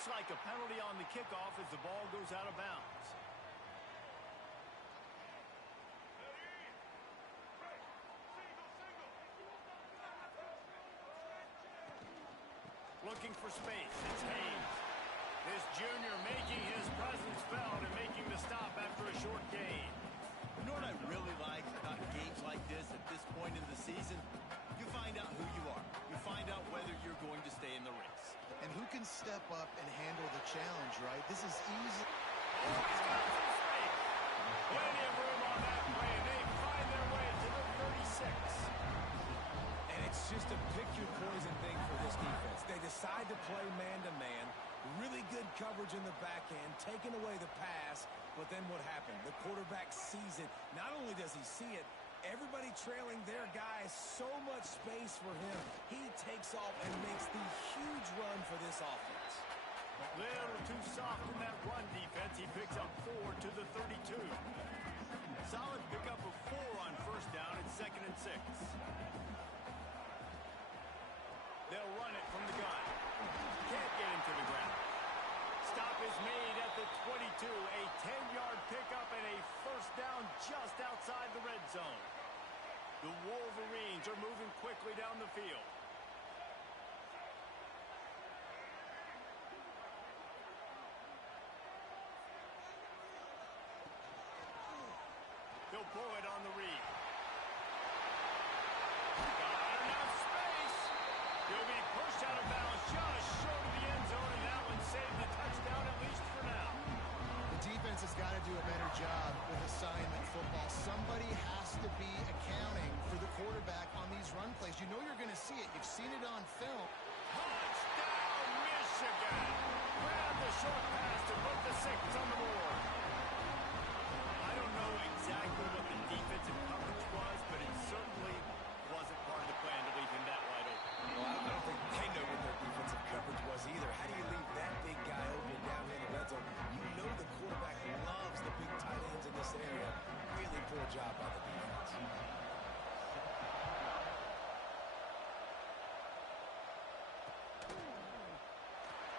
Looks like a penalty on the kickoff as the ball goes out of bounds. Looking for space. It's Haynes. This junior making his presence felt and making the stop after a short gain. You know what I really like about games like this at this point in the season? You find out who you are. You find out whether you're going to stay in the race. And who can step up and handle the challenge, right? This is easy. Oh, he's got some space. Plenty of room on that play, and they find their way to the 36. And it's just a pick-your-poison thing for this defense. They decide to play man-to-man. Really good coverage in the back end, taking away the pass. But then what happened? The quarterback sees it. Not only does he see it, everybody trailing their guy, so much space for him. He takes off and makes the huge run for this offense. A little too soft in that run defense. He picks up 4 to the 32. Solid pickup of 4 on first down. It's 2nd and 6. They'll run it from the gun. Can't get him to the ground. Stop is made at the 22. A 10-yard pickup and a first down just outside the red zone. The Wolverines are moving quickly down the field. They'll blow it on the read. Got enough space. He'll be pushed out of bounds just short of the end zone, and that one saved the touchdown at least for now. The defense has got to do a better job with assignment football. Somebody has to be accounting for the quarterback on these run plays. You know you're going to see it. You've seen it on film. Touchdown, Michigan. Grab the short pass to put the 6 on the board. I don't know exactly what the defensive coverage was, but it certainly wasn't part of the plan to leave him that wide open. Well, I don't think they know what their defensive coverage was either. How do you leave that big guy open down here in the red zone? You know the quarterback loves the big tight ends in this area. Really poor job by the defense.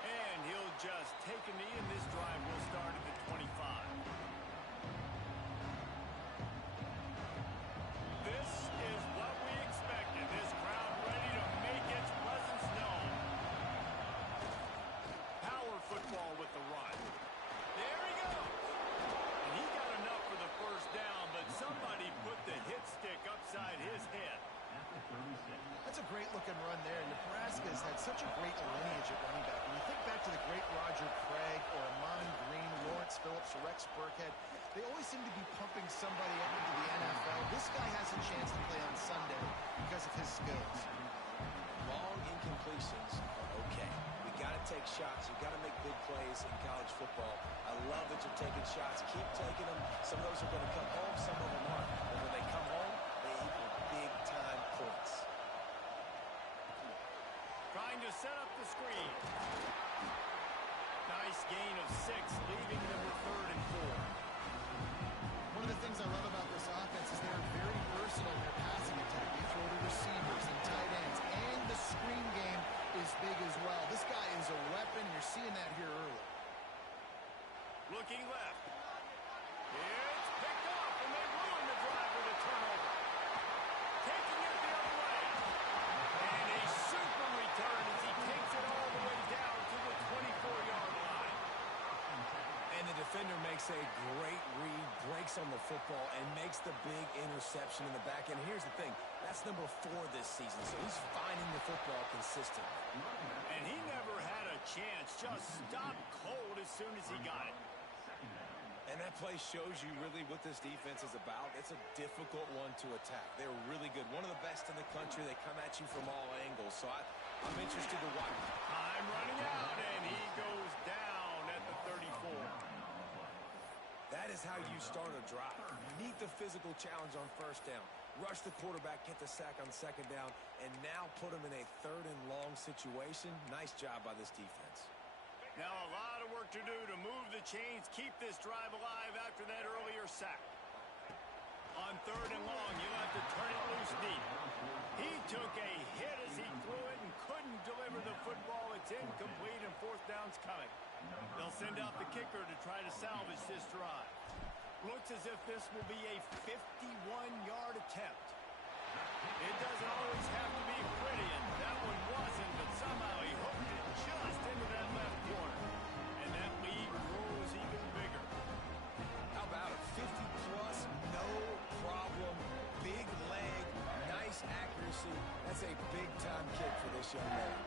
And he'll just take a knee, and this drive will start at the 25. This is what we expected. This crowd ready to make its presence known. Power football with the run. There he goes. And he got enough for the first down, but somebody put the hit stick upside his head. That's a great-looking run there. Nebraska has had such a great lineage at running back. When you think back to the great Roger Craig or Amon Green, Lawrence Phillips, Rex Burkhead, they always seem to be pumping somebody up into the NFL. This guy has a chance to play on Sunday because of his skills. Long incompletions are okay. We got to take shots. You got to make big plays in college football. I love that you're taking shots. Keep taking them. Some of those are going to come home. Some of them aren't. But when they come home, they equal big-time points. Trying to set up the screen. Nice gain of 6, leaving them with 3rd and 4. One of the things I love about this offense is they're very versatile in their passing attack. They throw to receivers and tight ends, and the screen game is big as well. This guy is a weapon, and you're seeing that here early. Looking left. It's picked off, and they ruin the drive with a turnover. Taking it the other way. And a super return as he takes it all the way down to the 24-yard line. And the defender makes a great read, breaks on the football, and makes the big interception in the back end. Here's the thing. That's number 4 this season, so he's finding the football consistently. And he never had a chance. Just stopped cold as soon as he got it. And that play shows you really what this defense is about. It's a difficult one to attack. They're really good. One of the best in the country. They come at you from all angles. So I'm interested to watch. Time running out, and he goes down at the 34. That is how you start a drive. Meet the physical challenge on first down. Rush the quarterback, get the sack on second down, and now put him in a 3rd and long situation. Nice job by this defense. Now a lot of work to do to move the chains, keep this drive alive after that earlier sack. On 3rd and long, you'll have to turn it loose deep. He took a hit as he threw it and couldn't deliver the football. It's incomplete, and fourth down's coming. They'll send out the kicker to try to salvage this drive. Looks as if this will be a 51-yard attempt. It doesn't always have to be pretty, and that one wasn't, but somehow he hooked it just into that left corner. And that lead grows even bigger. How about it? 50-plus, no problem. Big leg, nice accuracy. That's a big-time kick for this young man.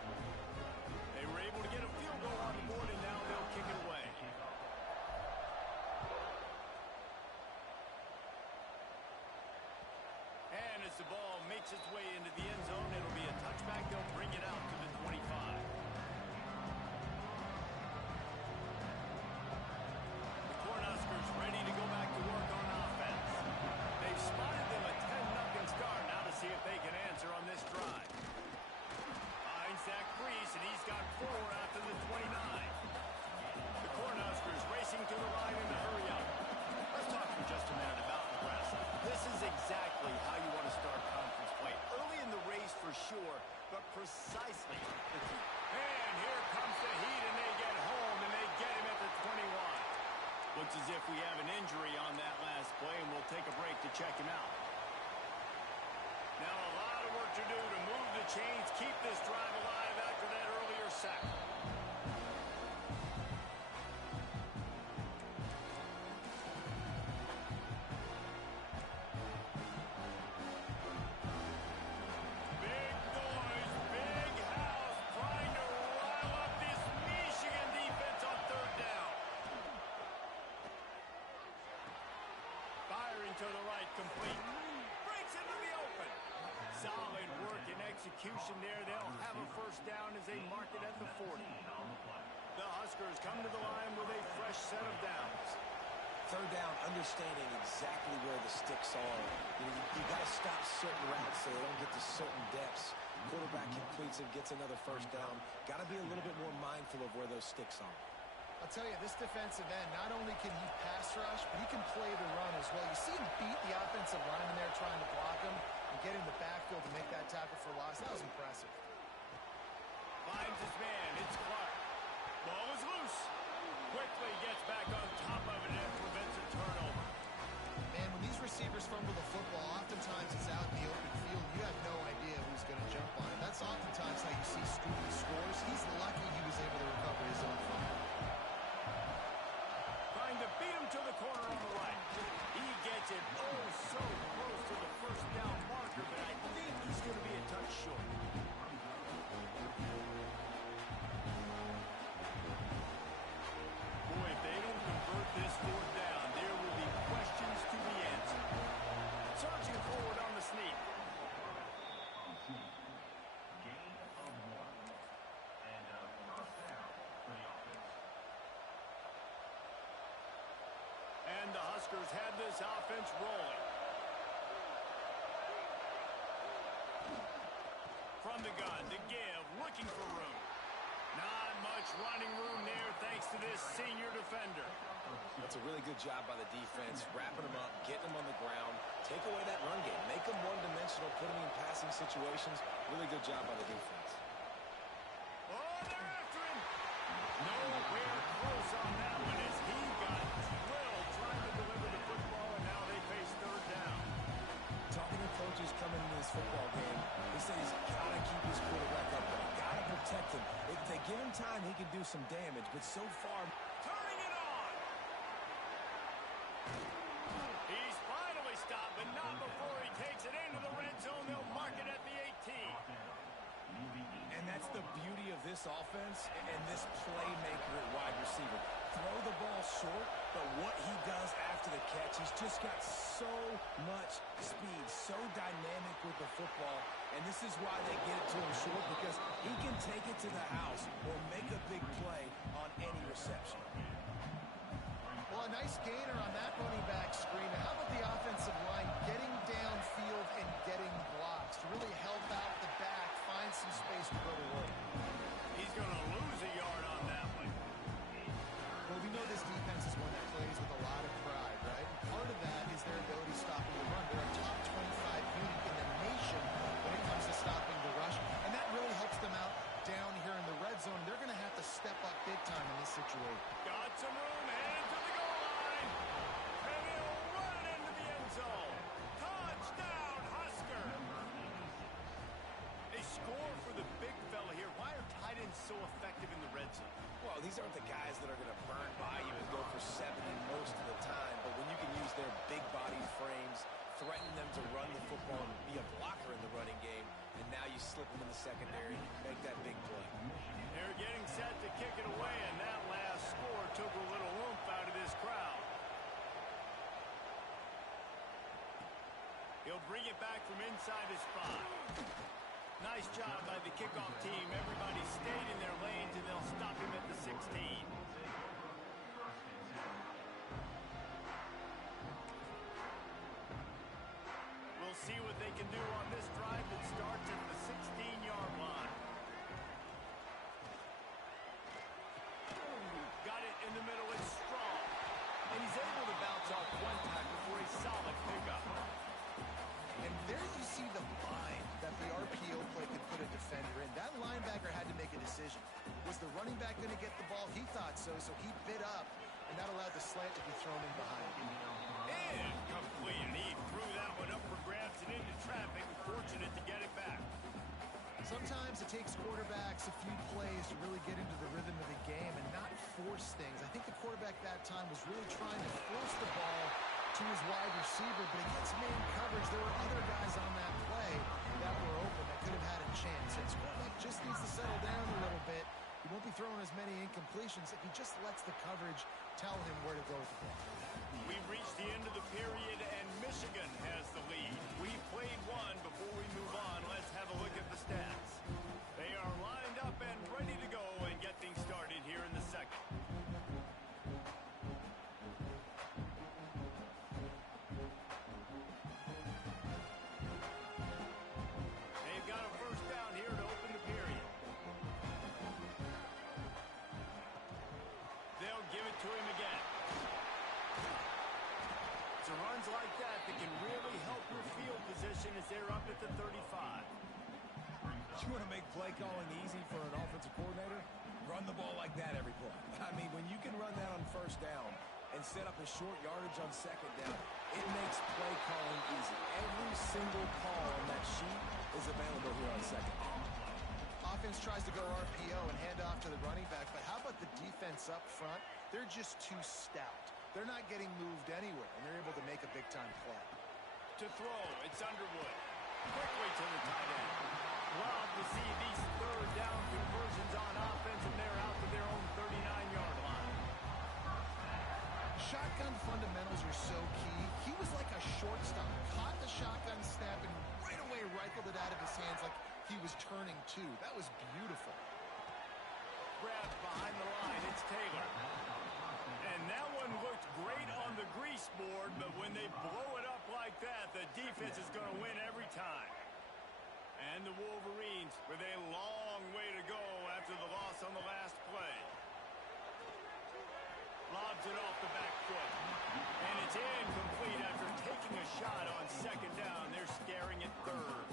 They were able to get a field goal on the board, and now they'll kick it away. And as the ball makes its way into the end zone, it'll be a touchback. They'll bring it out to the 25. The Cornhuskers ready to go back to work on offense. They've spotted them a 10-0 start. Now to see if they can answer on this drive. Finds Zach Brees, and he's got 4 out to the 29. The Cornhuskers racing to the line in the hurry up. Let's talk for just a minute about Nebraska. This is exactly how you want to start conference play. Early in the race for sure, but precisely the key. And here comes the heat, and they get home, and they get him at the 21. Looks as if we have an injury on that last play, and we'll take a break to check him out. Now a lot of work to do to move the chains, keep this drive alive after that earlier sack. Big noise, big house, trying to rile up this Michigan defense on third down. Firing to the right, complete. Breaks into the open. Solid work and execution there. They'll have a first down as they mark it at the 40. The Huskers come to the line with a fresh set of downs. Third down, understanding exactly where the sticks are. You got to stop certain routes so they don't get to certain depths. Quarterback completes and gets another first down. Got to be a little bit more mindful of where those sticks are. I'll tell you, this defensive end, not only can he pass rush, but he can play the run as well. You see him beat the offensive lineman there trying to block him and get in the backfield to make that tackle for loss. That was impressive. Finds his man. It's Clark. Ball is loose. Quickly gets back on top of it and prevents a turnover. Man, when these receivers fumble the football, oftentimes it's out in the open field. You have no idea who's going to jump on it. That's oftentimes how you see Stupid scores. He's lucky he was able to recover his own fumble. Trying to beat him to the corner on the right. He gets it oh so close to the first down marker, but I think he's going to be a touch short. Boy, if they don't convert this fourth down, there will be questions to be answered. Surging forward on the sneak. And the Huskers had this offense rolling. From the gun to give, looking for room. Not much running room there thanks to this senior defender. That's a really good job by the defense, wrapping them up, getting them on the ground, take away that run game, make them one-dimensional, put them in passing situations. Really good job by the defense. Oh, they're after him. Nowhere close on that one as he got drilled trying to deliver the football, and now they face third down. Talking to coaches coming into this football game, he said he's got to keep his quarterback up there, got to protect him. If they give him time, he can do some damage, but so far... Turning it on. He's finally stopped, but not before he takes it into the red zone. They'll mark it at the 18. And that's the beauty of this offense and this playmaker at wide receiver. Throw the ball short, but what he does after the catch, he's just got so much speed, so dynamic with the football, and this is why they get it to him short, because he can take it to the house or make a big play on any reception. Well, a nice gainer on that running back screen. How about the offensive line getting downfield and getting blocks to really help out the back, find some space to go to work? He's going to lose a yard on that one. Well, we know this defense is one that plays with a lot of pride, right? And part of that is their ability stopping the run. They're a top 25 unit in the nation when it comes to stopping the rush, and that really helps them out down here in the red zone. They're going to have to step up big time in this situation. Got some room, headed to the goal line. And he'll run it into the end zone. Touchdown, Husker. They score for the big fella here. Why are tight ends so effective in the red zone? Well, these aren't the guys that are going to burn by you and go for 70 most of the time, but when you can use their big body frames, threaten them to run the football and be a blocker in the running game, and now you slip them in the secondary and make that big play. They're getting set to kick it away, and that last score took a little oomph out of this crowd. He'll bring it back from inside his spot. Nice job by the kickoff team. Everybody stayed in their lanes, and they'll stop him at the 16. We'll see what they can do on this drive that starts at the 16-yard line. Got it in the middle. It's strong. And he's able to bounce off one tackle for a solid pickup. And there you see the bind that the RPO play could put a defender in. That linebacker had to make a decision. Was the running back going to get the ball? He thought so, so he bit up, and that allowed the slant to be thrown in behind him. And complete. And he threw that one up for grabs and into traffic. Fortunate to get it back. Sometimes it takes quarterbacks a few plays to really get into the rhythm of the game and not force things. I think the quarterback that time was really trying to force the ball to his wide receiver, but against man coverage, there were other guys on that play that were open that could have had a chance. And his quarterback just needs to settle down a little bit. He won't be throwing as many incompletions if he just lets the coverage tell him where to go with the ball. We've reached the end of the period, and Michigan has the lead. We've played one. Before we move on, let's have a look at the stats. They are lined up and ready to go and get things started here in the second. They've got a first down here to open the period. They'll give it to him again. It's runs like that can really help your field position as they're up at the 35. You want to make play calling easy for an offensive coordinator? Run the ball like that every play. I mean, when you can run that on first down and set up a short yardage on second down, it makes play calling easy. Every single call on that sheet is available here on second down. Offense tries to go RPO and hand off to the running back, but how about the defense up front? They're just too stout. They're not getting moved anywhere, and they're able to make a big-time play. To throw, it's Underwood. Quickly to the tight end. Love to see these third down conversions on offense, and they're out to their own 39-yard line. Shotgun fundamentals are so key. He was like a shortstop. Caught the shotgun snap and right away rifled it out of his hands like he was turning two. That was beautiful. Grabbed behind the line, it's Taylor. And that one looked great on the grease board, but when they blow it up like that, the defense is going to win every time. And the Wolverines with a long way to go after the loss on the last play. Lobs it off the back foot. And it's incomplete after taking a shot on second down. They're staring at third.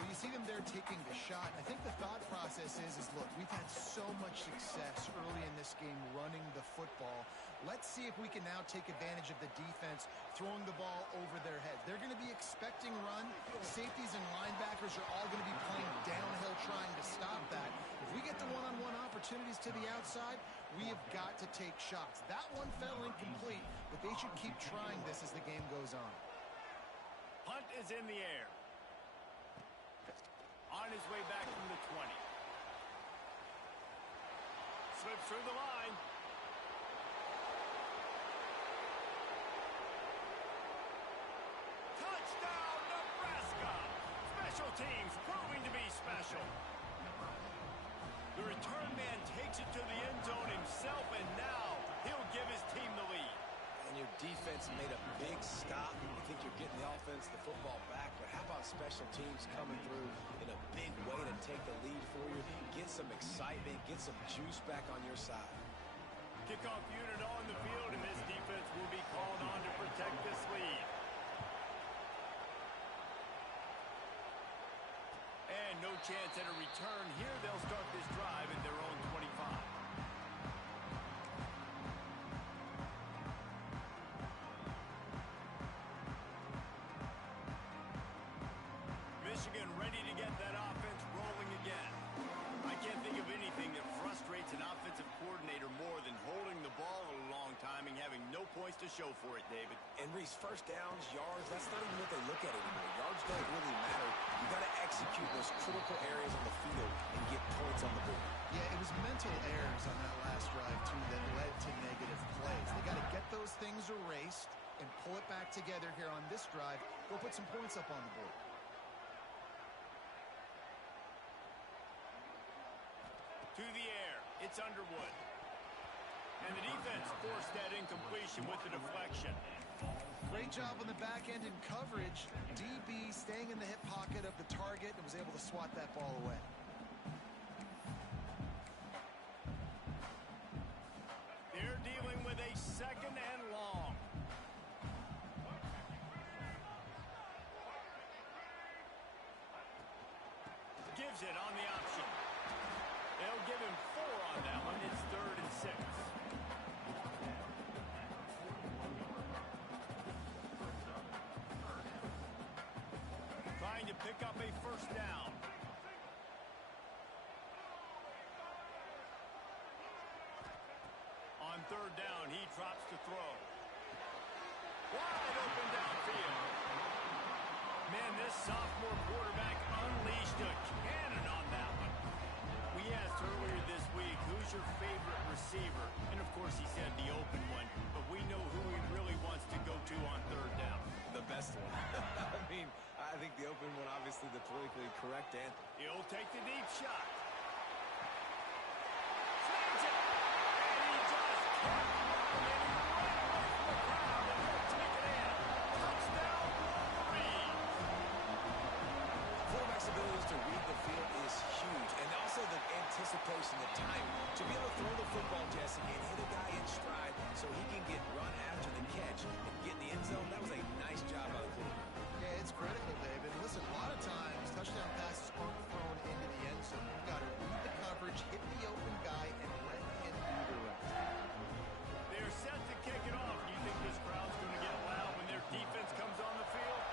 When you see them there taking the shot, I think the thought process is look, we've had so much success early in this game running the football. Let's see if we can now take advantage of the defense throwing the ball over their heads. They're going to be expecting run. Safeties and linebackers are all going to be playing downhill trying to stop that. If we get the one-on-one opportunities to the outside, we have got to take shots. That one fell incomplete, but they should keep trying this as the game goes on. Punt is in the air. On his way back from the 20. Slips through the line. Touchdown, Nebraska! Special teams proving to be special. The return man takes it to the end zone himself, and now he'll give his team the lead. And your defense made a big stop. You think you're getting the offense, the football back, but how about special teams coming through in a big way to take the lead for you, get some excitement, get some juice back on your side. Kickoff unit on the field, and this defense will be called on to protect this lead. And no chance at a return here. They'll start this drive at their own 25. Michigan ready to get that offense rolling again. I can't think of anything that frustrates an offensive coordinator more than holding the ball a long time and having no points to show for it, David. And Reese, first downs, yards, that's not even what they look at anymore. Yards don't really matter. You got to execute those critical areas on the field and get points on the board. Yeah, it was mental errors on that last drive, too, that led to negative plays. They got to get those things erased and pull it back together here on this drive. Go put some points up on the board. To the air, it's Underwood. And the defense forced that incompletion with the deflection. Great job on the back end in coverage. DB staying in the hip pocket of the target and was able to swat that ball away. They're dealing with a second and long. Gives it on the option. They'll give him 4 on that one. It's 3rd and 6. Trying to pick up a first down. On 3rd down, he drops to throw. Wide open downfield. Man, this sophomore quarterback unleashed a cannon on that one. We asked earlier this week, who's your favorite receiver? And, of course, he said the open one. But we know who he really wants to go to on 3rd down. The best one. I mean, I think the open one, obviously the politically correct answer. He'll take the deep shot. Snags it. And he just kept moving right away from the crowd. And he'll take it in. Touchdown, Wolverine. Quarterback's abilities to read the field is huge. And also the anticipation, the time. To be able to throw the football, Jesse, and hit a guy in stride so he can get run after the catch and get in the end zone, that was a nice job by the quarterback. Yeah, it's critical, David. Listen, a lot of times touchdown passes aren't thrown into the end zone. You've got to read the coverage, hit the open guy, and let him do the rest. They're set to kick it off. Do you think this crowd's going to get loud when their defense comes on the field?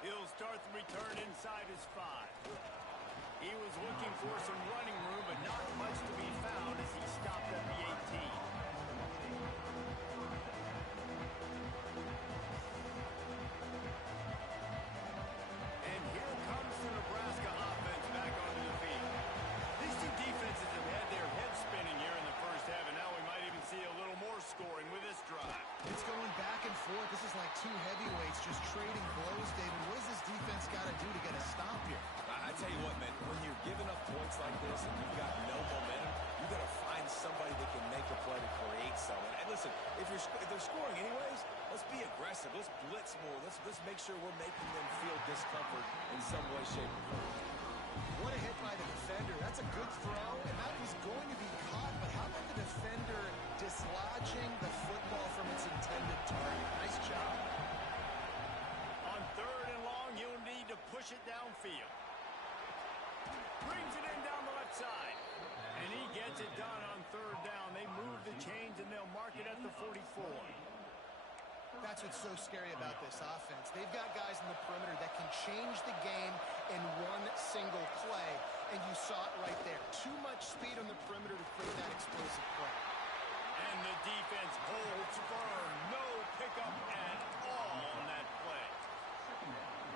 He'll start the return inside his 5. He was looking for some running room, but not much to be found as he stopped at the 18. And here comes the Nebraska offense back onto the field. These two defenses have had their heads spinning here in the first half, and now we might even see a little more scoring with this drive. It's going back and forth. This is like two heavyweights just trading blows, David. What does this defense got to do to get a stop here? I tell you what, man, when you're giving up points like this and you've got no momentum, you got to find somebody that can make a play to create something. And listen, if they're scoring anyways, let's be aggressive. Let's blitz more. Let's make sure we're making them feel discomfort in some way, shape, or form. What a hit by the defender. That's a good throw, and that was going to be caught. But how about the defender dislodging the football from its intended target? Nice job. On 3rd and long, he'll need to push it downfield. Brings it in down the left side. And he gets it done on 3rd down. They move the chains, and they'll mark it at the 44. That's what's so scary about this offense. They've got guys in the perimeter that can change the game in one single play, and you saw it right there. Too much speed on the perimeter to create that explosive play. And the defense holds firm. No pickup at all on that play.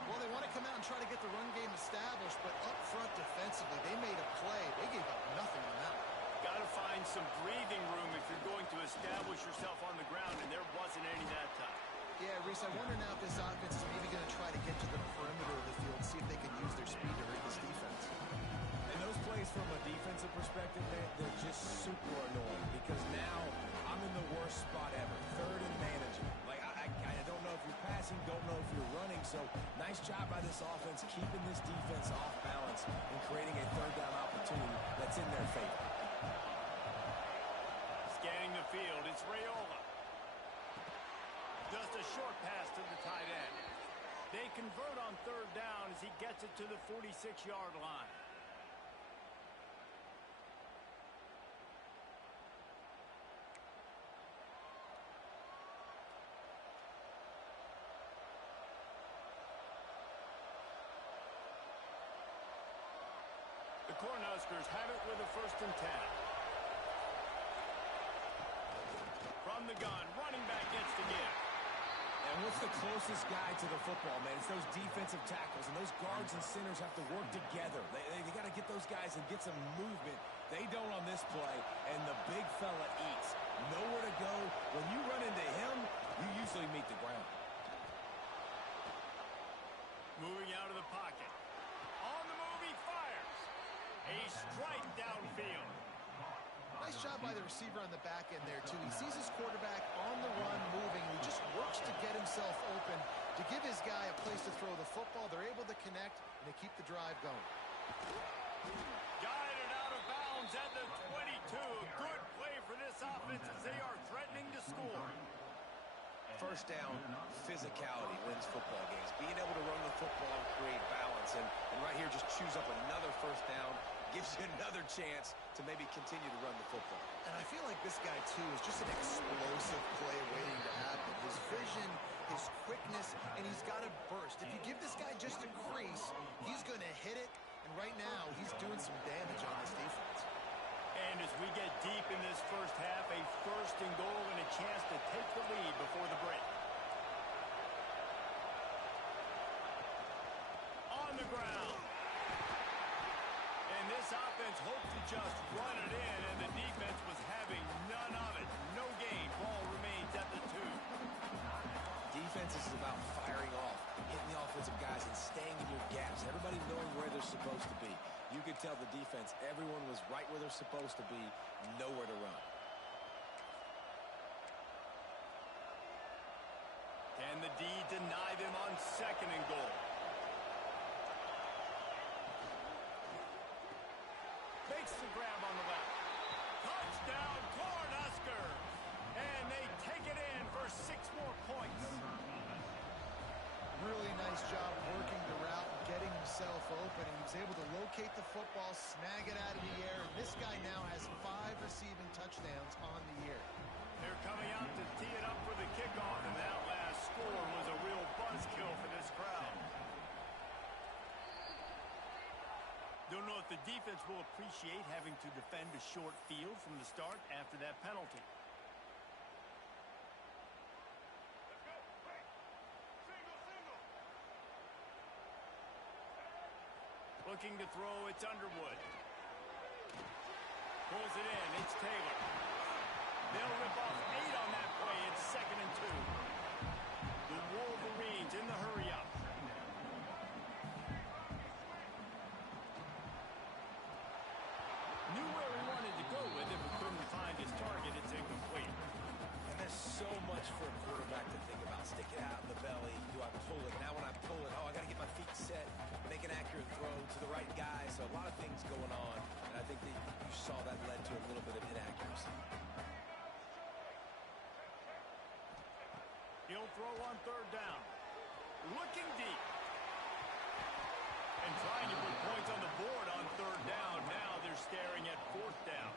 Well, they want to come out and try to get the run game established, but up front defensively, they made a play. They gave up nothing on that one. Got to find some breathing room if you're going to establish yourself on the ground, and there wasn't any that time. Yeah, Reese, I wonder now if this offense is maybe going to try to get to the perimeter of the field, see if they can use their speed to hurt this defense. And those plays from a defensive perspective, man, they're just super annoying because now I'm in the worst spot ever. 3rd and management. Like, I don't know if you're passing, don't know if you're running. So, nice job by this offense keeping this defense off balance and creating a 3rd down opportunity that's in their favor. Scanning the field, it's Raiola. Just a short pass to the tight end. They convert on 3rd down as he gets it to the 46-yard line. The Cornhuskers have it with a 1st and 10. From the gun, running back gets the give. And what's the closest guy to the football, man? It's those defensive tackles, and those guards and centers have to work together. They got to get those guys and get some movement. They don't on this play, and the big fella eats. Nowhere to go. When you run into him, you usually meet the ground. Moving out of the pocket. On the move, he fires. A strike downfield. Nice job by the receiver on the back end there, too. He sees his quarterback on the run moving, and he just works to get himself open to give his guy a place to throw the football. They're able to connect, and they keep the drive going. Guided out of bounds at the 22. Good play for this offense as they are threatening to score. First down, physicality wins football games. Being able to run the football and create balance. And right here, just choose up another first down. Gives you another chance to maybe continue to run the football. And I feel like this guy, too, is just an explosive play waiting to happen. His vision, his quickness, and he's got a burst. If you give this guy just a crease, he's going to hit it. And right now, he's doing some damage on this defense. And as we get deep in this first half, a 1st and goal and a chance to take the lead before the break. On the ground. And this offense hoped to just run it in, and the defense was having none of it. No gain. Ball remains at the 2. Defense is about firing off, hitting the offensive guys, and staying in your gaps. Everybody knowing where they're supposed to be. You could tell the defense, everyone was right where they're supposed to be, nowhere to run. Can the D deny them on 2nd and goal? Makes the grab on the left. Touchdown, Cornhuskers! And they take it in for 6 more points. Really nice job working the route and getting himself open. He was able to locate the football, snag it out of the air, and this guy now has 5 receiving touchdowns on the year. They're coming out to tee it up for the kickoff, and that last score was a real buzzkill for this crowd. Don't know if the defense will appreciate having to defend a short field from the start after that penalty. Looking to throw, it's Underwood. Pulls it in, it's Taylor. They'll rip off 8 on that play. It's 2nd and 2. The Wolverines in the hurry-up. Knew where he wanted to go with it, but couldn't find his target. It's incomplete. And there's so much for a quarterback to think about. Stick it out in the belly. Do I pull it? Now when I pull it, I got to get my feet set, make an accurate throw to the right guy. So a lot of things going on. And I think that you saw that led to a little bit of inaccuracy. He'll throw on 3rd down. Looking deep. And trying to put points on the board on 3rd down. Now they're staring at 4th down.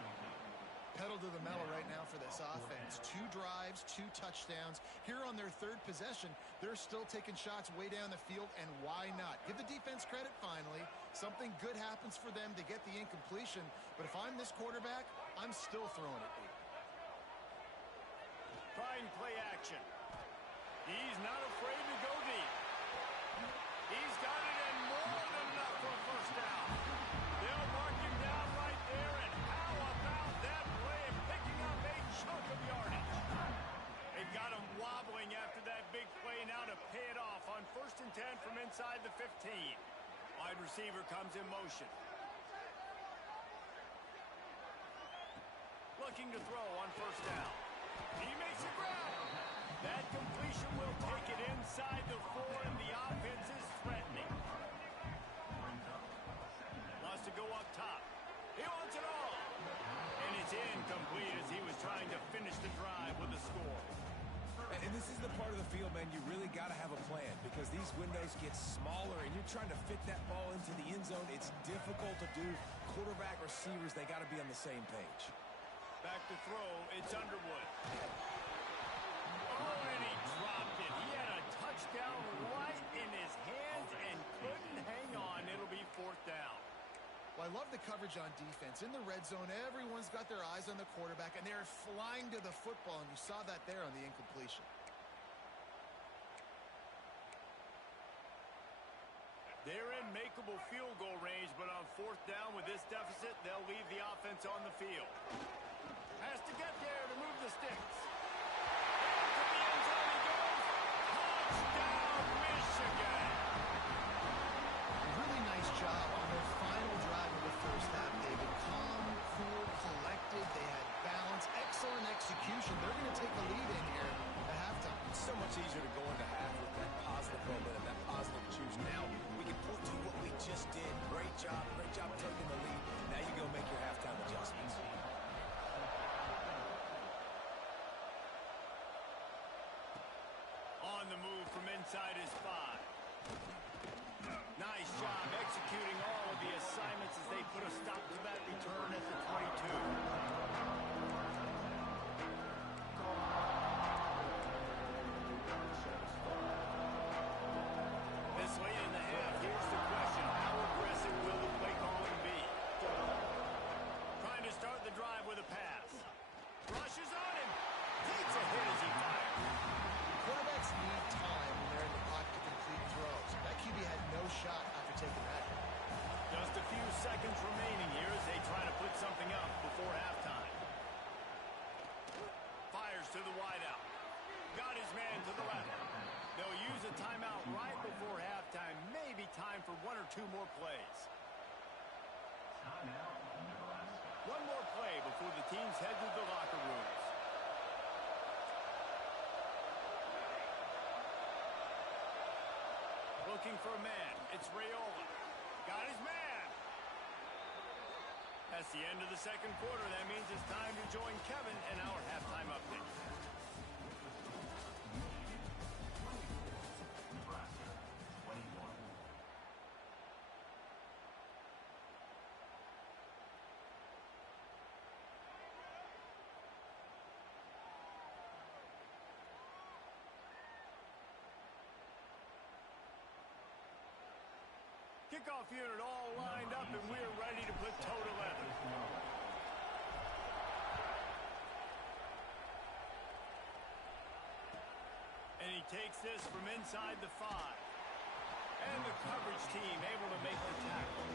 Pedal to the metal right now for this offense. 2 drives, 2 touchdowns. Here on their 3rd possession, they're still taking shots way down the field, and why not? Give the defense credit finally. Something good happens for them to get the incompletion, but if I'm this quarterback, I'm still throwing it deep. Trying play action. He's not afraid to go deep. He's got it and more than enough for a 1st down. They'll mark him down right there, and how about that play picking up a chunk of yardage? They've got him wobbling after that big play now to pay it off on 1st and 10 from inside the 15. Wide receiver comes in motion. Looking to throw on 1st down. He makes a grab. That completion will take it inside the 4, and the offense is threatening. Wants to go up top. He wants it all. And it's incomplete as he was trying to finish the drive with a score. And this is the part of the field, man, you really got to have a plan because these windows get smaller and you're trying to fit that ball into the end zone. It's difficult to do. Quarterback, receivers, they got to be on the same page. Back to throw, it's Underwood. Oh, and he dropped it. He had a touchdown right in his hands and couldn't hang on. It'll be 4th down. Well, I love the coverage on defense. In the red zone, everyone's got their eyes on the quarterback, and they're flying to the football, and you saw that there on the incompletion. They're in makeable field goal range, but on fourth down with this deficit, they'll leave the offense on the field. Has to get there to move the sticks. Into the end zone he goes. Touchdown, Michigan! Really nice job on their final drive of the first half, David. Calm, cool, collected. They had balance. Excellent execution. They're going to take the lead in here at halftime. It's so much easier to go into half with that positive momentum, that positive juice. Now we can point to what we just did. Great job taking the lead. Now you go make your halftime adjustments. On the move from inside his 5. Nice job executing all of the assignments as they put a stop to that return at the 22. This late in the half, here's the question. How aggressive will the play calling be? Trying to start the drive with a pass. Rushes on him. Takes a hit as he fires. Quarterbacks need time when they're in the pocket to complete throws. That QB had no shot after taking that hit. Just a few seconds remaining here as they try to put something up before halftime. Fires to the wideout. Got his man to the left. They'll use a timeout right before halftime. Maybe time for 1 or 2 more plays. One more play before the teams head to the locker rooms. Looking for a man. It's Raiola. Got his man. That's the end of the second quarter. That means it's time to join Kevin in our halftime update. Kickoff unit all lined up, and we're ready to put toe to leather. And he takes this from inside the 5. And the coverage team able to make the tackle.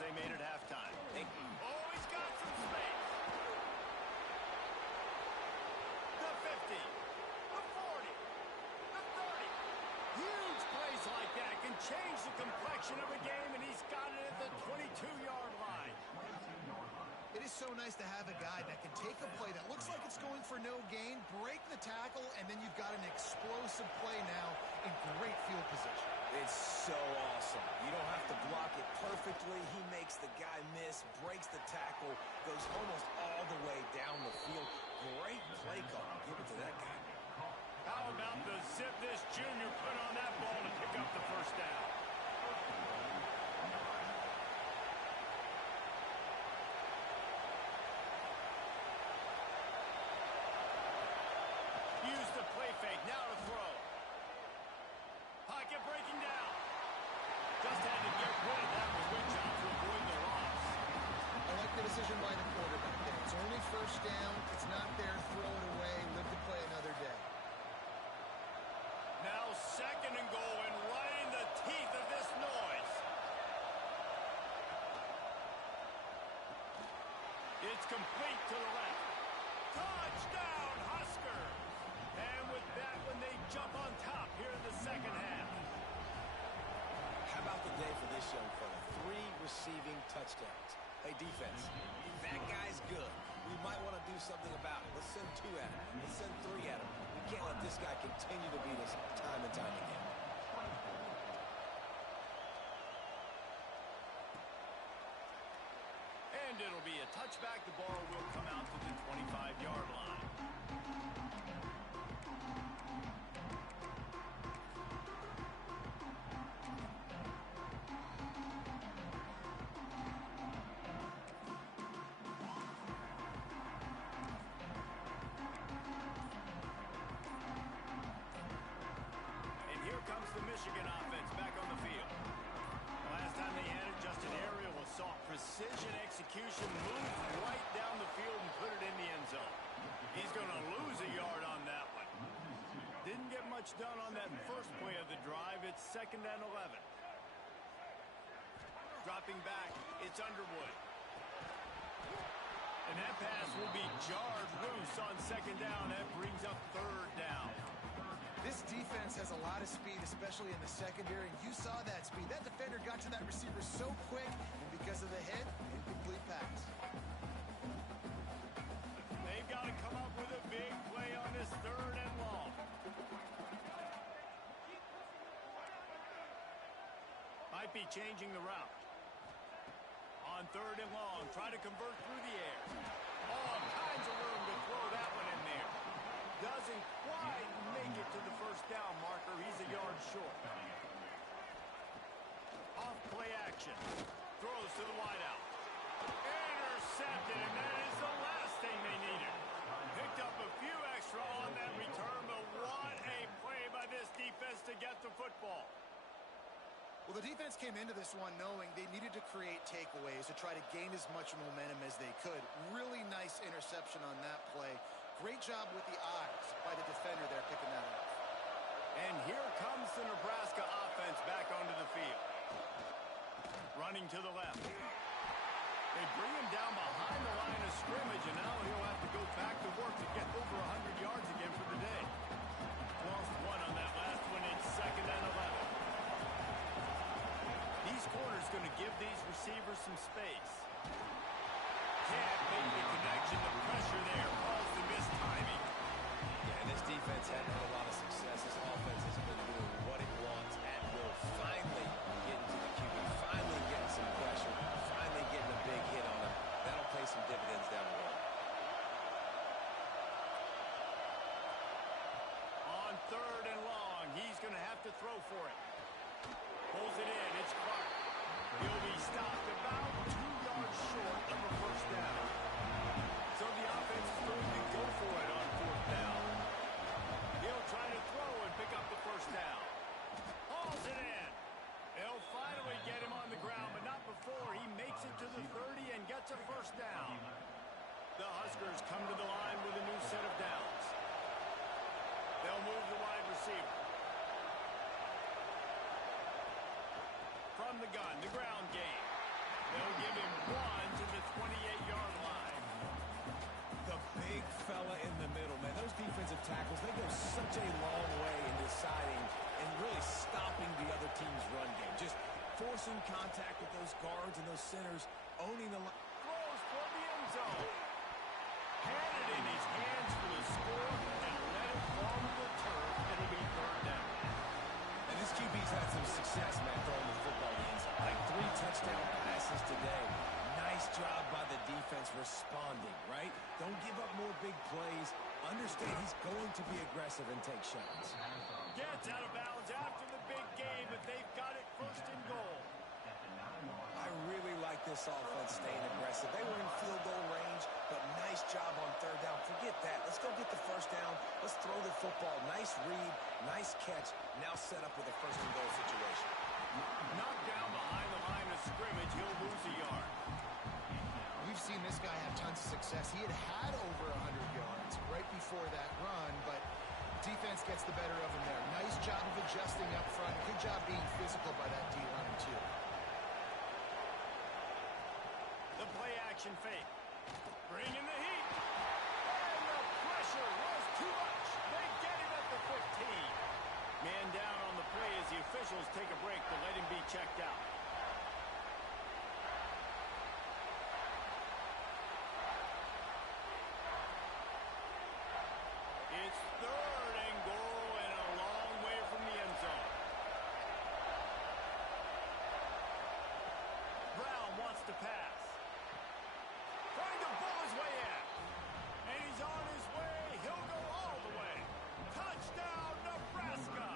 They made at halftime. Oh, he's got some space. The 50, the 40, the 30. Huge plays like that can change the complexion of a game, and he's got it at the 22-yard line. It is so nice to have a guy that can take a play that looks like it's going for no gain, break the tackle, and then you've got an explosive play now in great field position. It's so awesome. You don't have to block it perfectly. He makes the guy miss, breaks the tackle, goes almost all the way down the field. Great play call. Give it to that guy. How about the zip this junior put on that ball to pick up the first down? Use the play fake. Now to throw. Pocket breaking down. Just had to get rid of that with good job to avoid the loss. I like the decision by the quarterback there. It's only first down. It's not there. Throw it away. Live to play another day. Now second and goal, and right in the teeth of this noise. It's complete to the left. Touchdown, Huskers! And with that one, they jump on top here in the second half. How about the day for this young fella? 3 receiving touchdowns. Hey, defense, that guy's good. We might want to do something about it. Let's send 2 at him. Let's send 3 at him. We can't let this guy continue to beat us time and time again. And it'll be a touchback. The ball Michigan offense back on the field. Last time they had it, just an aerial assault. Precision execution, moved right down the field and put it in the end zone. He's going to lose a yard on that one. Didn't get much done on that first play of the drive. It's 2nd and 11. Dropping back, it's Underwood. And that pass will be jarred loose on 2nd down. That brings up 3rd down. This defense has a lot of speed, especially in the secondary, and you saw that speed. That defender got to that receiver so quick, and because of the hit, incomplete pass. They've got to come up with a big play on this 3rd and long. Might be changing the route. On 3rd and long, try to convert through the air. All kinds of room to throw that one in there. Doesn't quite make it to the 1st down marker. He's a yard short. Off play action. Throws to the wideout. Intercepted, and that is the last thing they needed. Picked up a few extra on that return, but what a play by this defense to get the football. Well, the defense came into this one knowing they needed to create takeaways to try to gain as much momentum as they could. Really nice interception on that play. Great job with the eyes by the defender there picking that up. And here comes the Nebraska offense back onto the field. Running to the left. They bring him down behind the line of scrimmage, and now he'll have to go back to work to get over 100 yards again for the day. Lost one on that last one. It's 2nd and 11. These corners going to give these receivers some space. Can't make the connection. The pressure there calls the missed timing. Yeah, and this defense hadn't had a lot of success. This offense has been doing what it wants at will. Finally getting to the QB. Finally getting some pressure. Finally getting a big hit on him. That'll pay some dividends down the road. On 3rd and long, he's going to have to throw for it. Pulls it in. It's Clark. He'll be stopped about 2 yards short of a 1st down. So the offense is going to go for it on 4th down. He'll try to throw and pick up the 1st down. Hauls it in. He'll finally get him on the ground, but not before he makes it to the 30 and gets a 1st down. The Huskers come to the line with a new set of downs. They'll move the wide receiver. From the gun, the ground game. They'll give him 1 to the 28-yard line. The big fella in the middle, man. Those defensive tackles, they go such a long way in deciding and really stopping the other team's run game. Just forcing contact with those guards and those centers, owning the line. Throws for the end zone. Had it in his hands for the score and let it fall to the turf. It'll be 3rd down. And this QB's had some success, man, throwing the football in. Like 3 touchdown passes today. Nice job by the defense responding, right? Don't give up more big plays. Understand he's going to be aggressive and take shots. Gets out of bounds after the big game, but they've got it 1st and goal. I really like this offense staying aggressive. They were in field goal range, but nice job on 3rd down. Forget that. Let's go get the 1st down. Let's throw the football. Nice read, nice catch. Now set up with a 1st and goal situation. Knocked down behind the line of scrimmage. He'll lose a yard. We've seen this guy have tons of success. He had over 100 yards right before that run, but defense gets the better of him there. Nice job of adjusting up front. Good job being physical by that D-line, too. The play action fake. Bring in the heat. And the pressure was too much. They get him at the 15. Man down on the play as the officials take a break to let him be checked out. It's 3rd and goal and a long way from the end zone. Brown wants to pass. Trying to pull his way in. And he's on his way. He'll go all the way. Touchdown, Nebraska.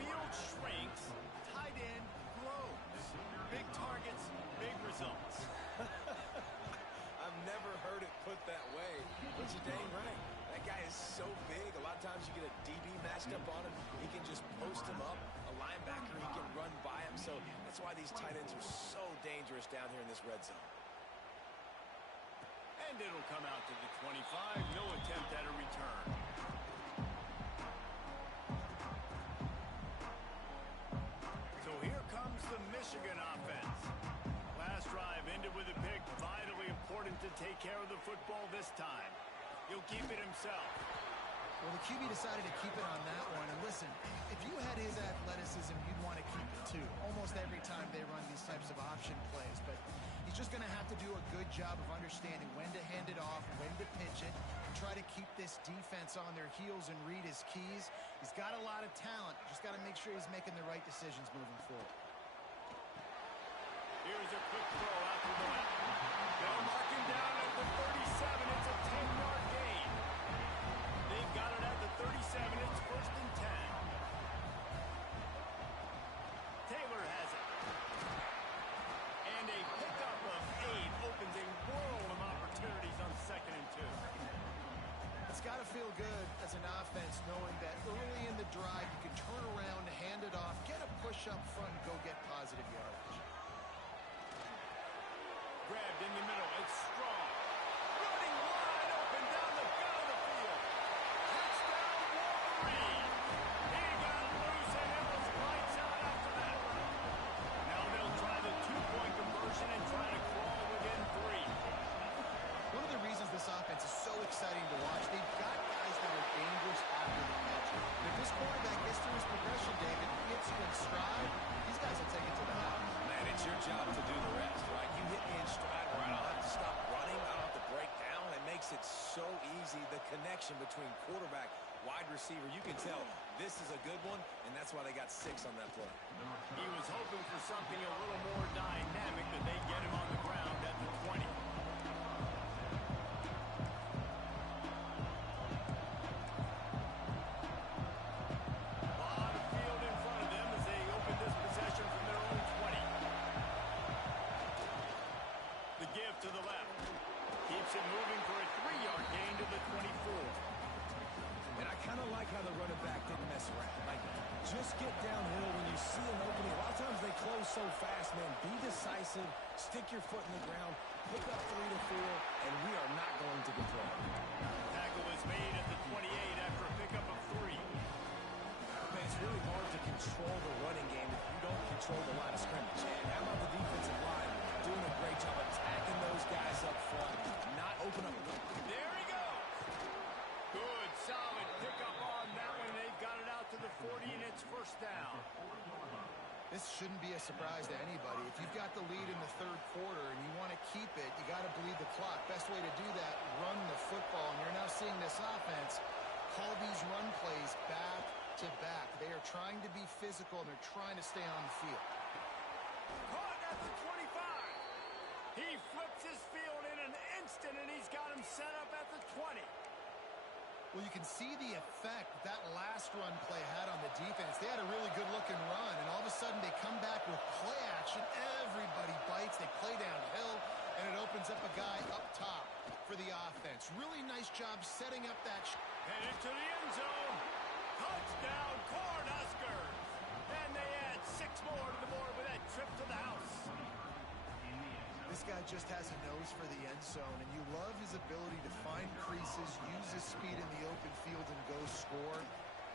Field shrinks. Tight end grows. Big targets, big results. I've never heard it put that way, but you're dang right. That guy is so big, a lot of times once you get a DB matched up on him, he can just post him up. A linebacker, he can run by him. So that's why these tight ends are so dangerous down here in this red zone. And it'll come out to the 25. No attempt at a return. So here comes the Michigan offense. Last drive ended with a pick. Vitally important to take care of the football this time. He'll keep it himself. Well, the QB decided to keep it on that one. And listen, if you had his athleticism, you'd want to keep it too. Almost every time they run these types of option plays. But he's just going to have to do a good job of understanding when to hand it off, when to pitch it, and try to keep this defense on their heels and read his keys. He's got a lot of talent. Just got to make sure he's making the right decisions moving forward. Here's a quick throw out to the left. They'll mark him down at the 37. It's a 10-yard gain. They've got it at the 37. It's first and 10. Taylor has it. And a pickup of 8 opens a world of opportunities on 2nd and 2. It's got to feel good as an offense knowing that early in the drive you can turn around, hand it off, get a push up front, and go get positive yardage. Grabbed in the middle. It's strong. Running wide open down the gut of the field. Touchdown, Wolverine. He got loose and it was lights out after that. Now they'll try the 2-point conversion and try to crawl within 3. One of the reasons this offense is so exciting to watch, they've got guys that are dangerous after the catch. And if this quarterback gets through his progression, David, hits you in stride, these guys will take it to the house. Man, it's your job to do the rest, right? You hit me in stride where I don't have to stop running. I don't have to break down. It makes it so easy. The connection between quarterback, wide receiver, you can tell this is a good one, and that's why they got 6 on that play. He was hoping for something a little more dynamic, but they get him on the ground at the 20. To the left. Keeps it moving for a 3-yard gain to the 24. And I kind of like how the running back didn't mess around. Like, just get downhill when you see an opening. A lot of times they close so fast, man. Be decisive. Stick your foot in the ground. Pick up 3 to 4, and we are not going to control. Tackle is made at the 28 after a pickup of 3. Man, it's really hard to control the running game if you don't control the line of scrimmage. And how about the defensive line doing a great job attacking those guys up front, not open up. There he goes. Good, solid pickup on that one. They've got it out to the 40, and it's first down. This shouldn't be a surprise to anybody. If you've got the lead in the 3rd quarter and you want to keep it, you got to bleed the clock. Best way to do that, run the football. And you're now seeing this offense call these run plays back to back. They are trying to be physical, and they're trying to stay on the field. Caught at the 25. He flips his field in an instant, and he's got him set up at the 20. Well, you can see the effect that last run play had on the defense. They had a really good-looking run, and all of a sudden they come back with play action. Everybody bites. They play downhill, and it opens up a guy up top for the offense. Really nice job setting up that. Headed to the end zone. Touchdown, Cornhuskers. And they add 6 more to the board with that trip to the house. This guy just has a nose for the end zone, and you love his ability to find creases, use his speed in the open field, and go score.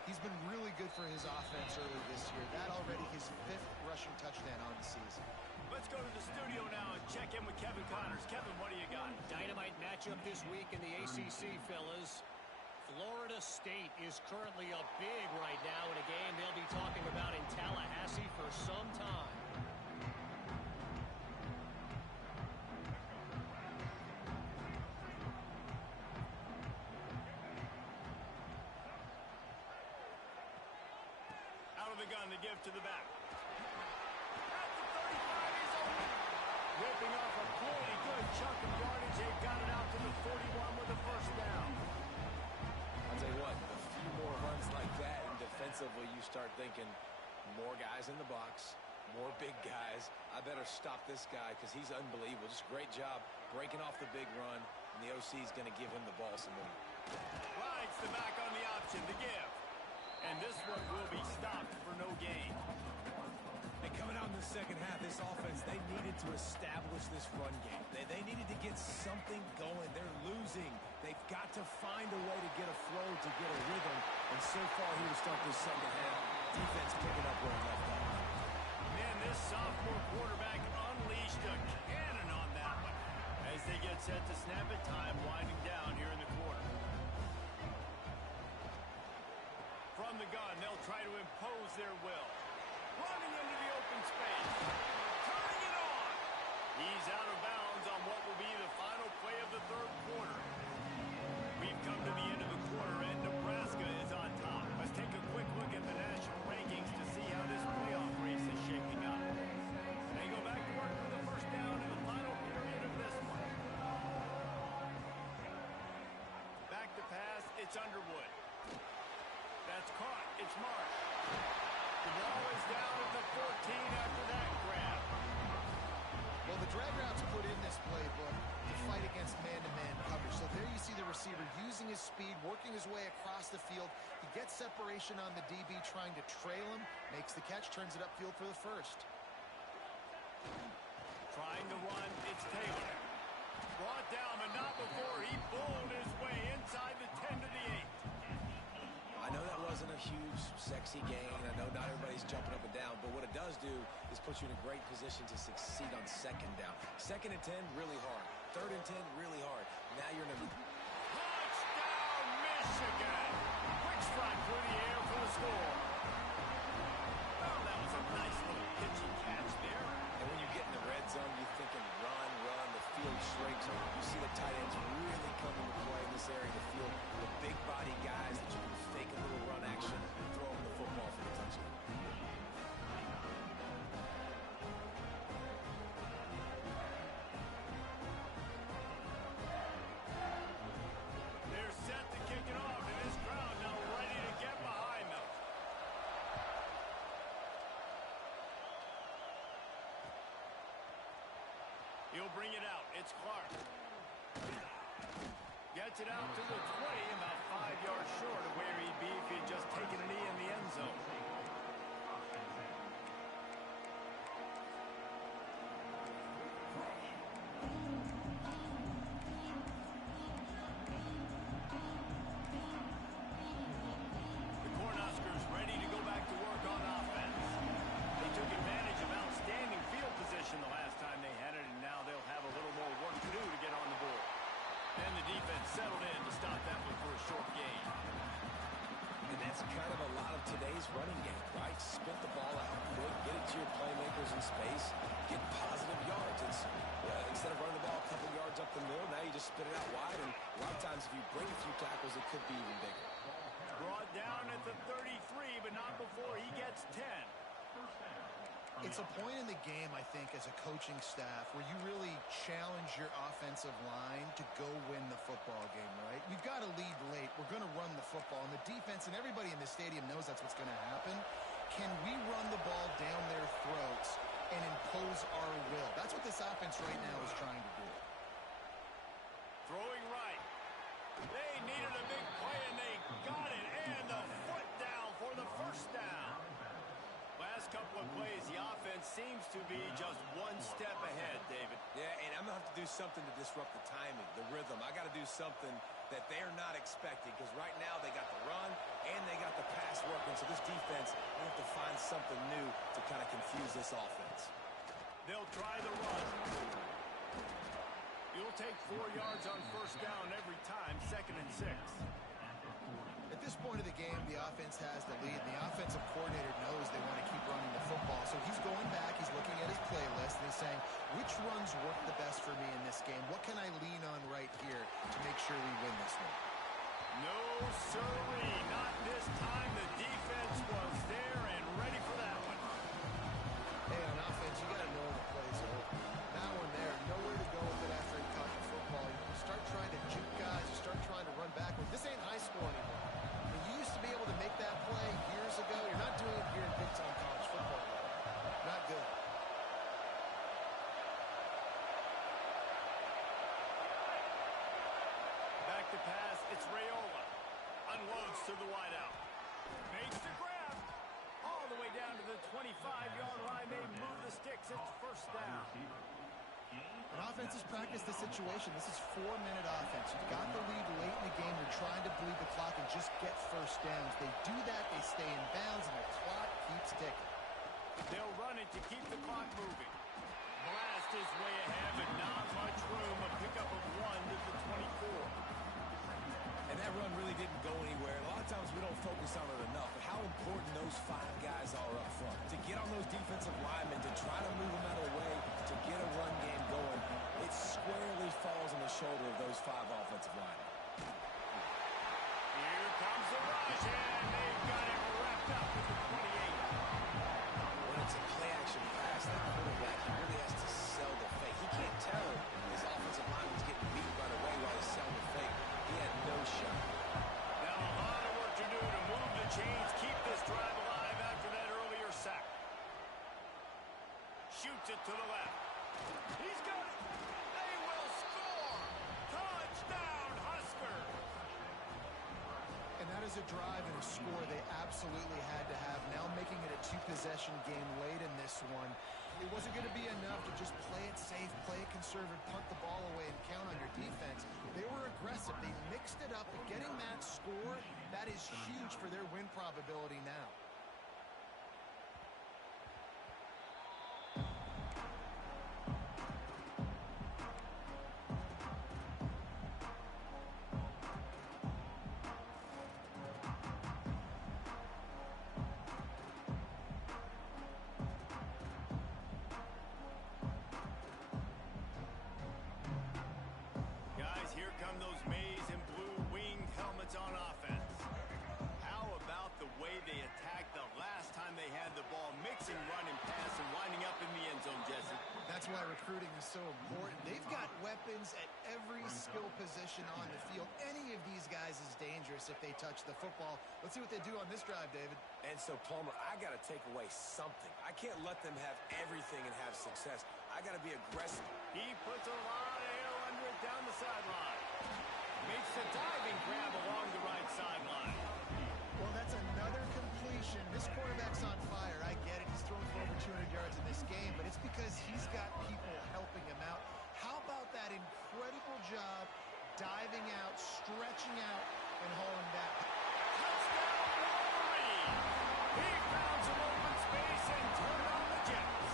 He's been really good for his offense early this year. That already his 5th rushing touchdown on the season. Let's go to the studio now and check in with Kevin Connors. Kevin, what do you got? Dynamite matchup this week in the ACC, fellas. Florida State is currently up big right now in a game they'll be talking about in Tallahassee for some time. Out of the gun, the give to the back. At the 35, he's open. Ripping off a pretty good chunk of yardage. They've got it out to the 41 with a first down. I'll tell you what, a few more runs like that, and defensively you start thinking more guys in the box, more big guys. I better stop this guy because he's unbelievable. Just great job breaking off the big run, and the OC is going to give him the ball some more. Rides the back on the option to give. And this one will be stopped for no gain. And coming out in the second half, this offense, they needed to establish this run game. They needed to get something going. They're losing. They've got to find a way to get a flow, to get a rhythm. And so far here to start this second half, defense picking up where it left off. Man, this sophomore quarterback unleashed a cannon on that one. As they get set to snap it, time winding down here in the quarter. From the gun, they'll try to impose their will. Running into the open space. Turning it on. He's out of bounds on what will be the final play of the third quarter. We've come to the end of the quarter, and Nebraska is on top. Let's take a quick look at the national rankings to see how this playoff race is shaping up. They go back to work for the first down in the final period of this one. Back to pass, it's Underwood. That's caught, it's Marsh. The ball is down at the 14 after that grab. Well, the drag routes put in this playbook to fight against man-to-man coverage. So there you see the receiver using his speed, working his way across the field. He gets separation on the DB, trying to trail him, makes the catch, turns it upfield for the first. Trying to run, it's Taylor. Brought down, but not before he bowled his way inside the 10 to the 8. I know that wasn't a huge, sexy gain. I know not everybody's jumping up and down, but what it does do is put you in a great position to succeed on second down. Second and 10, really hard. Third and 10, really hard. Now you're in a... Touchdown, Michigan! Quick strike through the air for the score. Oh, that was a nice little pitching catch there. And when you get in the red zone, you're thinking run, run, the field shrinks. You see the tight ends really come into play in this area of the field. The big body guys that you can fake a little run action and throw them the football for the touchdown. They're set to kick it off, and this crowd now ready to get behind them. He'll bring it out. It's Clark. Gets it out to the 20, about 5 yards short of where he'd be if he'd just taken a knee in the end zone. The Cornhuskers ready to go back to work on offense. They took advantage of outstanding field position the last time they had it, and now they'll have a little more work to do to get on the board. And the defense settled in to stop that one for a short gain. And that's kind of a lot of today's running game, right? Spit the ball out quick, get it to your playmakers in space, get positive yards. It's, instead of running the ball a couple yards up the middle, now you just spit it out wide. And a lot of times if you break a few tackles, it could be even bigger. Brought down at the 33, but not before he gets 10. It's a point in the game, I think, as a coaching staff where you really challenge your offensive line to go win the football game, right? We've got to lead late. We're going to run the football. And the defense and everybody in the stadium knows that's what's going to happen. Can we run the ball down their throats and impose our will? That's what this offense right now is trying to do. Throwing right. They needed a big play, and they got it. And the foot down for the first down. Last couple of plays, the offense seems to be just one step ahead, David. Yeah, and I'm going to have to do something to disrupt the timing, the rhythm. I got to do something that they're not expecting, because right now they got the run and they got the pass working. So this defense will have to find something new to kind of confuse this offense. They'll try the run. You'll take 4 yards on first down every time, 2nd and 6. At this point of the game, the offense has the lead. The offensive coordinator knows they want to keep running the football. So he's going back, he's looking at his playlist, and he's saying, which runs work the best for me in this game? What can I lean on right here to make sure we win this one? No, sirree, not this time. The defense was there and ready for that one. Hey, on offense, you got to know the plays are open. That one there, nowhere to go with it after he caught the football. You start trying to juke guys, you start trying to run backward. This ain't high school anymore. I mean, you used to be able to make that play years ago. You're not doing it here in big-time college football. Not good. Back to pass, It's Raiola. Unloads to the wideout. Makes the grab. All the way down to the 25-yard line. They move the sticks. It's first down. An offense has practiced this situation. This is 4-minute offense. You've got the lead late in the game. You're trying to bleed the clock and just get first downs. They do that. They stay in bounds, and the clock keeps ticking. They'll run it to keep the clock moving. Blast is way ahead, but not much room. A pickup of 1 to the 24. And that run really didn't go anywhere. A lot of times we don't focus on it enough, but how important those 5 guys are up front. To get on those defensive linemen, to try to move them out of the way, to get a run game going, it squarely falls on the shoulder of those 5 offensive linemen. Here comes the rush, and they've got it wrapped up at the 28. When it's a play-action pass, that quarterback, he really has to sell the fake. He can't tell his offensive lineman's getting beat right away while he's selling the fake. He had no shot. Now a lot of work to do to move the chains, keep this drive alive after that earlier sack. Shoots it to the left. He's got it. They will score. Touchdown, Husker. And that is a drive and a score they absolutely had to have. Now making it a 2-possession game late in this one. It wasn't going to be enough to just play it safe, play it conservative, punt the ball away, and count on your defense. They were aggressive. They mixed it up, but getting that score, that is huge for their win probability now. Here come those maize and blue winged helmets on offense. How about the way they attacked the last time they had the ball, mixing run and pass and winding up in the end zone, Jesse? That's why recruiting is so important. They've got weapons at every skill position on the field. Any of these guys is dangerous if they touch the football. Let's see what they do on this drive, David. And so, Palmer, I got to take away something. I can't let them have everything and have success. I got to be aggressive. He puts a lot of air under it down the sideline. Makes a diving grab along the right sideline. Well, that's another completion. This quarterback's on fire. I get it. He's thrown for over 200 yards in this game, but it's because he's got people helping him out. How about that incredible job diving out, stretching out, and hauling back? Touchdown, Wolverine! He found some open space and turned on the Jets.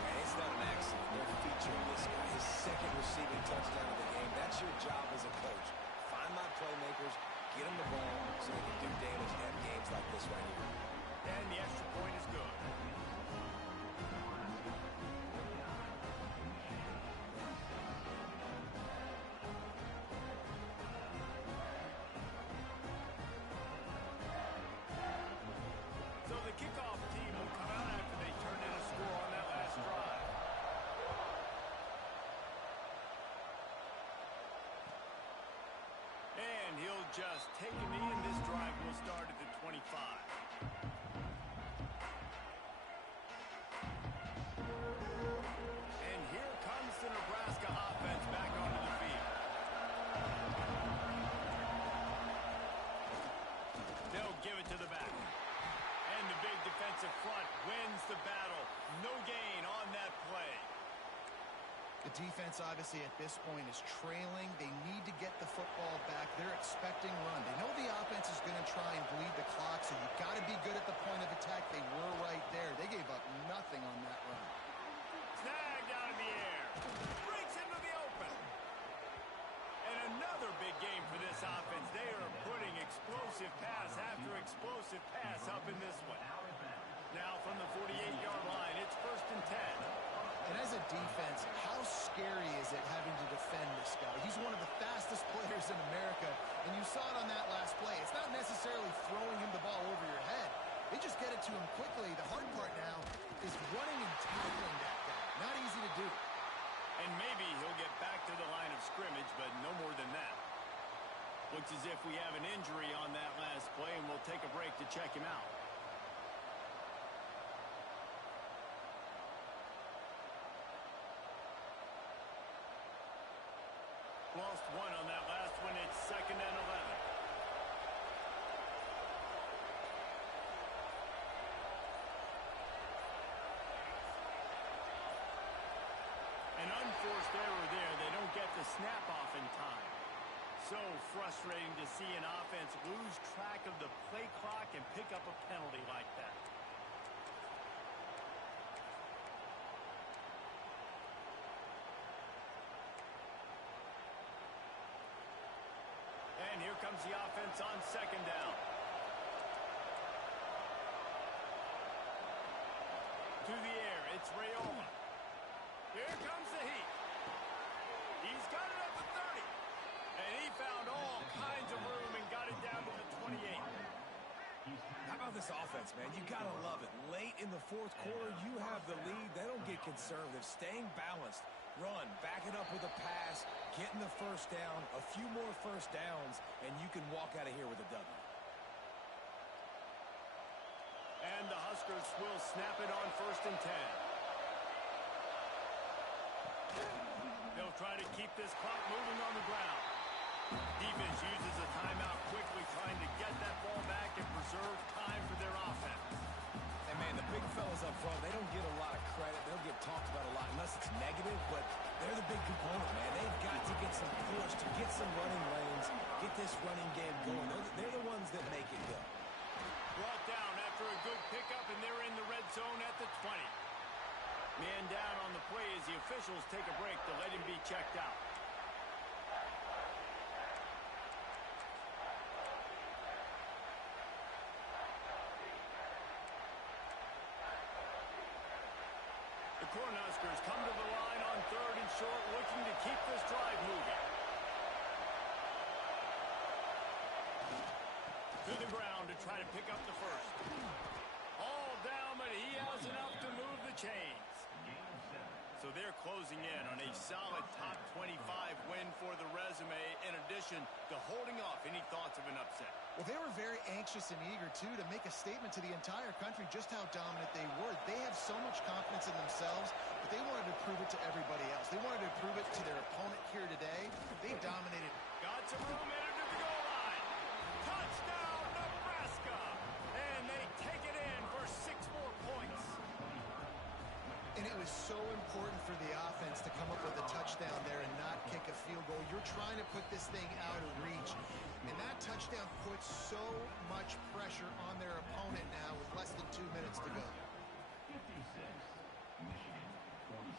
And it's not an accident. They're featuring this guy. His second receiving touchdown of the game. That's your job as a coach. Find my playmakers, get them the ball so they can do damage and have games like this right here. And the extra point is good. So the kickoff team will come out after they turn in a score on that last drive. And he'll just take a knee, and this drive will start at the 25. And here comes the Nebraska offense back onto the field. They'll give it to the back. And the big defensive front wins the battle. No gain on that play. The defense, obviously, at this point is trailing. They need to get the football back. They're expecting run. They know the offense is going to try and bleed the clock, so you've got to be good at the point of attack. They were right there. They gave up nothing on that run. Snagged out of the air. Breaks into the open. And another big game for this offense. They are putting explosive pass after explosive pass up in this one. Now from the 48-yard line, it's 1st and 10. And as a defense, how scary is it having to defend this guy? He's one of the fastest players in America, and you saw it on that last play. It's not necessarily throwing him the ball over your head. They just get it to him quickly. The hard part now is running and tackling that guy. Not easy to do. And maybe he'll get back to the line of scrimmage, but no more than that. Looks as if we have an injury on that last play, and we'll take a break to check him out. Lost one on that last one. frustrating to see an offense lose track of the play clock and pick up a penalty like that. And here comes the offense on second down. To the air, it's Rayola. Here comes the heat. He's got it at the 30. And he found all kinds of room and got it down to the 28. How about this offense, man? You got to love it. Late in the fourth quarter, you have the lead. They don't get conservative. Staying balanced. Run, back it up with a pass, getting the first down, a few more first downs, and you can walk out of here with a W. And the Huskers will snap it on 1st and 10. They'll try to keep this clock moving on the ground. Defense uses a timeout quickly, trying to get that ball back and preserve time for their offense. And, man, the big fellas up front, they don't get a lot of credit. They'll get talked about a lot unless it's negative, but they're the big component, man. They've got to get some push, to get some running lanes, get this running game going. They're the ones that make it go. Brought down after a good pickup, and they're in the red zone at the 20. Man down on the play as the officials take a break to let him be checked out. The Cornhuskers come to the line on 3rd and short, looking to keep this drive moving. To the ground to try to pick up the first. All down, but he has enough to move the chains. So they're closing in on a solid top 25 win for the resume, in addition to holding off any thoughts of an upset. Well, they were very anxious and eager, too, to make a statement to the entire country just how dominant they were. They have so much confidence in themselves, but they wanted to prove it to everybody else. They wanted to prove it to their opponent here today. They dominated. Got some room, entered to the goal line. Touchdown, Nebraska! And they take it in for 6 more points. And it was so important for the offense to come up with a touchdown there and not kick a field goal. You're trying to put this thing out of reach. And that touchdown puts so much pressure on their opponent now with less than 2 minutes to go. 56, Michigan, 46.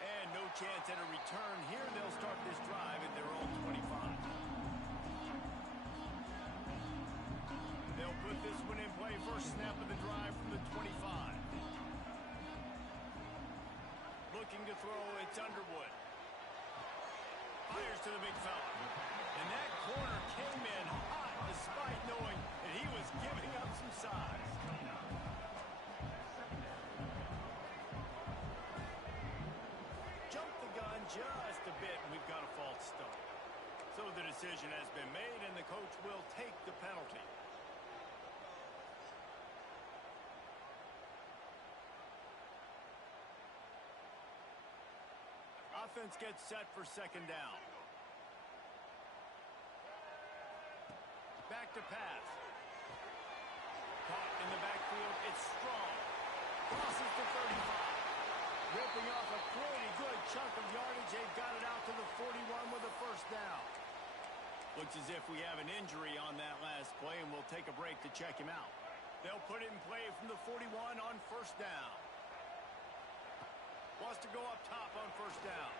And no chance at a return here. They'll start this drive at their own 25. They'll put this one in play. First snap of the drive from the 25. Looking to throw, it's Underwood. Fires to the big fella. And that corner came in hot despite knowing that he was giving up some size. Jumped the gun just a bit, and we've got a false start. So the decision has been made, and the coach will take the penalty. Offense gets set for 2nd down. Back to pass. Caught in the backfield. It's Strong. Crosses to 35. Ripping off a pretty good chunk of yardage. They've got it out to the 41 with a first down. Looks as if we have an injury on that last play, and we'll take a break to check him out. They'll put it in play from the 41 on first down. Wants to go up top on first down.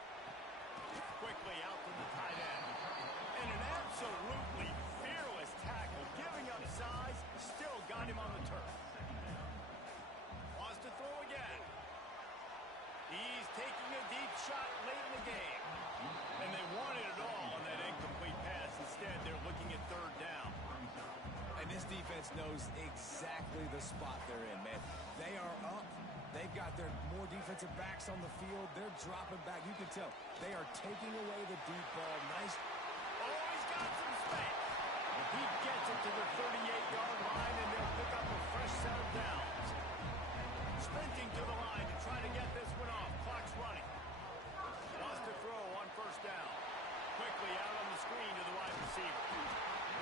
Quickly out to the tight end. And an absolutely fearless tackle. Giving up size. Still got him on the turf. Wants to throw again. He's taking a deep shot late in the game. And they wanted it all on that incomplete pass. Instead, they're looking at 3rd down. And this defense knows exactly the spot they're in, man. They are up. They've got their more defensive backs on the field. They're dropping back. You can tell they are taking away the deep ball. Nice. Oh, he's got some space. He gets it to the 38-yard line, and they'll pick up a fresh set of downs. Sprinting to the line to try to get this one off. Clock's running. Wants to throw on first down. Quickly out on the screen to the wide receiver.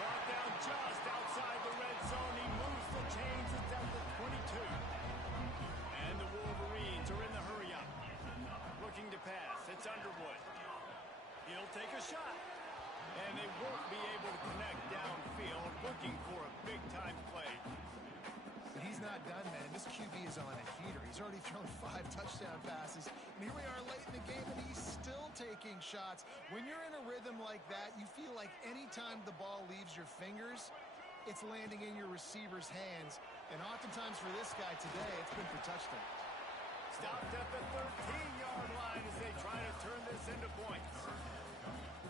Brought down just outside the red zone. He moves the chains. It's at the 22. And the Wolverines are in the hurry-up. Looking to pass. It's Underwood. He'll take a shot. And they won't be able to connect downfield, looking for a big-time play. But he's not done, man. This QB is on a heater. He's already thrown 5 touchdown passes. And here we are late in the game, and he's still taking shots. When you're in a rhythm like that, you feel like any time the ball leaves your fingers, it's landing in your receiver's hands. And oftentimes for this guy today, it's been for touchdowns. Stopped at the 13-yard line as they try to turn this into points.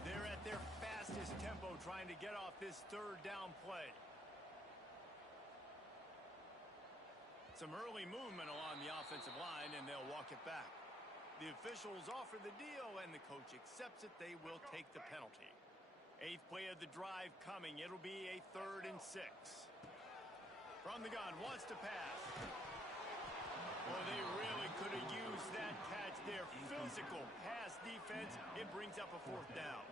They're at their fastest tempo trying to get off this third down play. Some early movement along the offensive line, and they'll walk it back. The officials offer the deal, and the coach accepts it. They will take the penalty. 8th play of the drive coming. It'll be a 3rd and 6. From the gun, wants to pass. Well, they really could have used that catch there. Physical pass defense. It brings up a 4th down.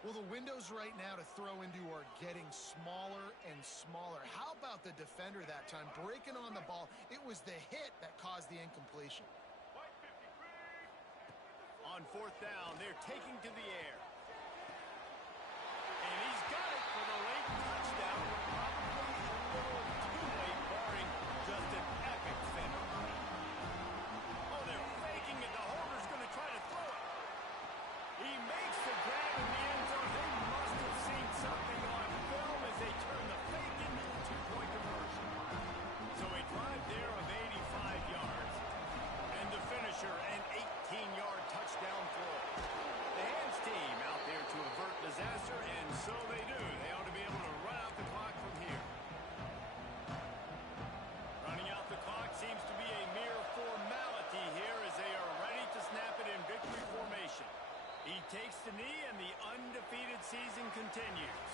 Well, the windows right now to throw into are getting smaller and smaller. How about the defender that time breaking on the ball? It was the hit that caused the incompletion. On 4th down, they're taking to the air. And he's got it for the late touchdown. Probably a little too late, barring just an epic finish. Oh, they're faking it. The holder's going to try to throw it. He makes the grab in the end zone. They must have seen something on film as they turn the fake into a 2-point conversion. So a drive there of 85 yards. And the finisher, an 18-yard touchdown throw. The hands team out there to avert disaster, and so they do. They ought to be able to run out the clock from here. Running out the clock seems to be a mere formality here as they are ready to snap it in victory formation. He takes the knee, and the undefeated season continues.